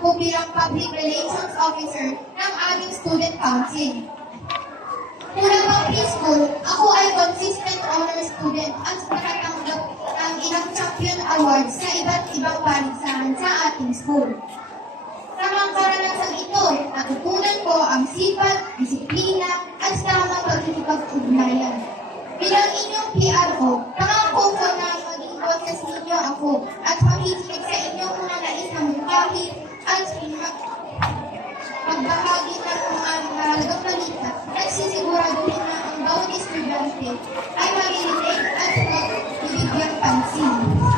ko bilang Public Relations Officer ng aming Student Council. Mula pang preschool, ako ay consistent honor student at nakatanggap ng ilang champion awards sa iba't ibang paligsahan sa ating school. Sa mga karanasang ito, natutunan ko ang sipag, disiplina, at tamang pagkikipag-ugnayan. Bilang inyong PRO, pangako ko na maging boses ninyo ako at makikinig sa inyong mga nais na mungkahi at magbahagi ng mga mahalagang balita at sisiguraduhin na ang bawat estudyante ay maririnig at magbibigyang pansin.